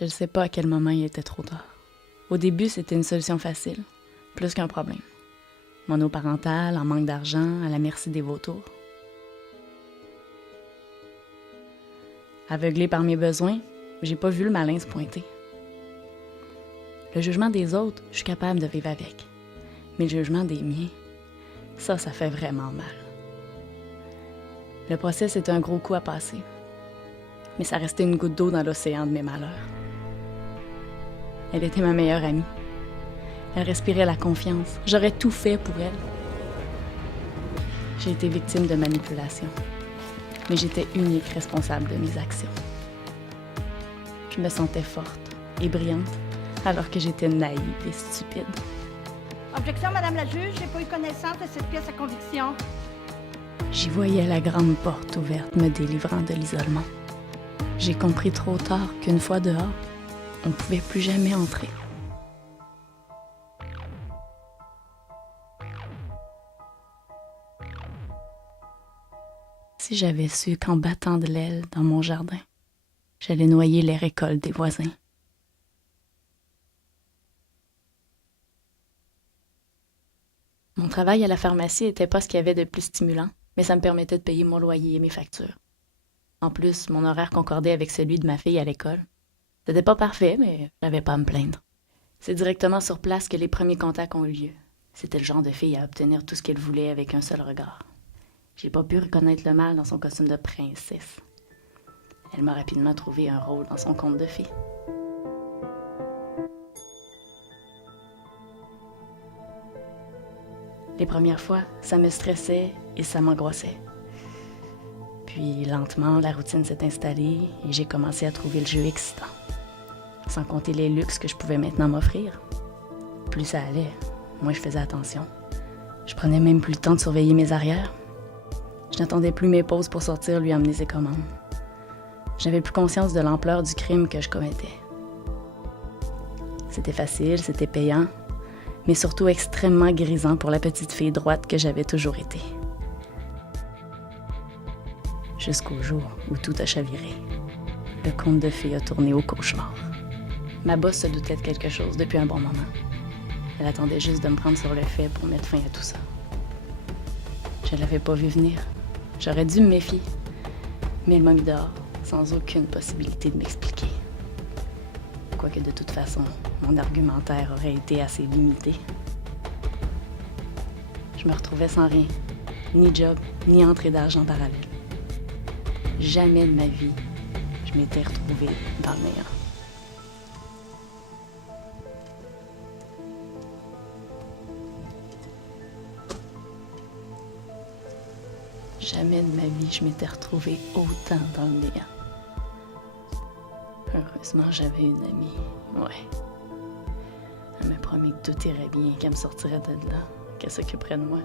Je ne sais pas à quel moment il était trop tard. Au début, c'était une solution facile, plus qu'un problème. Monoparental, en manque d'argent, à la merci des vautours. Aveuglée par mes besoins, j'ai pas vu le malin se pointer. Le jugement des autres, je suis capable de vivre avec. Mais le jugement des miens, ça fait vraiment mal. Le procès, c'était un gros coup à passer. Mais ça restait une goutte d'eau dans l'océan de mes malheurs. Elle était ma meilleure amie. Elle respirait la confiance. J'aurais tout fait pour elle. J'ai été victime de manipulation. Mais j'étais unique responsable de mes actions. Je me sentais forte et brillante, alors que j'étais naïve et stupide. Objection, Madame la juge, j'ai pas eu connaissance de cette pièce à conviction. J'y voyais la grande porte ouverte me délivrant de l'isolement. J'ai compris trop tard qu'une fois dehors, on ne pouvait plus jamais entrer. Si j'avais su qu'en battant de l'aile dans mon jardin, j'allais noyer les récoltes des voisins. Mon travail à la pharmacie n'était pas ce qu'il y avait de plus stimulant, mais ça me permettait de payer mon loyer et mes factures. En plus, mon horaire concordait avec celui de ma fille à l'école. C'était pas parfait, mais j'avais pas à me plaindre. C'est directement sur place que les premiers contacts ont eu lieu. C'était le genre de fille à obtenir tout ce qu'elle voulait avec un seul regard. J'ai pas pu reconnaître le mal dans son costume de princesse. Elle m'a rapidement trouvé un rôle dans son conte de fées. Les premières fois, ça me stressait et ça m'angoissait. Puis, lentement, la routine s'est installée et j'ai commencé à trouver le jeu excitant. Sans compter les luxes que je pouvais maintenant m'offrir. Plus ça allait, moins je faisais attention. Je prenais même plus le temps de surveiller mes arrières. Je n'attendais plus mes pauses pour sortir lui emmener ses commandes. J'avais plus conscience de l'ampleur du crime que je commettais. C'était facile, c'était payant, mais surtout extrêmement grisant pour la petite fille droite que j'avais toujours été. Jusqu'au jour où tout a chaviré. Le conte de fées a tourné au cauchemar. Ma boss se doutait de quelque chose depuis un bon moment. Elle attendait juste de me prendre sur le fait pour mettre fin à tout ça. Je ne l'avais pas vu venir. J'aurais dû me méfier. Mais elle m'a mis dehors, sans aucune possibilité de m'expliquer. Quoique de toute façon, mon argumentaire aurait été assez limité. Je me retrouvais sans rien, ni job, ni entrée d'argent parallèle. Jamais de ma vie, je m'étais retrouvée dans le néant. Jamais de ma vie, je m'étais retrouvée autant dans le néant. Heureusement, j'avais une amie, ouais. Elle m'a promis que tout irait bien, qu'elle me sortirait de là, qu'elle s'occuperait de moi.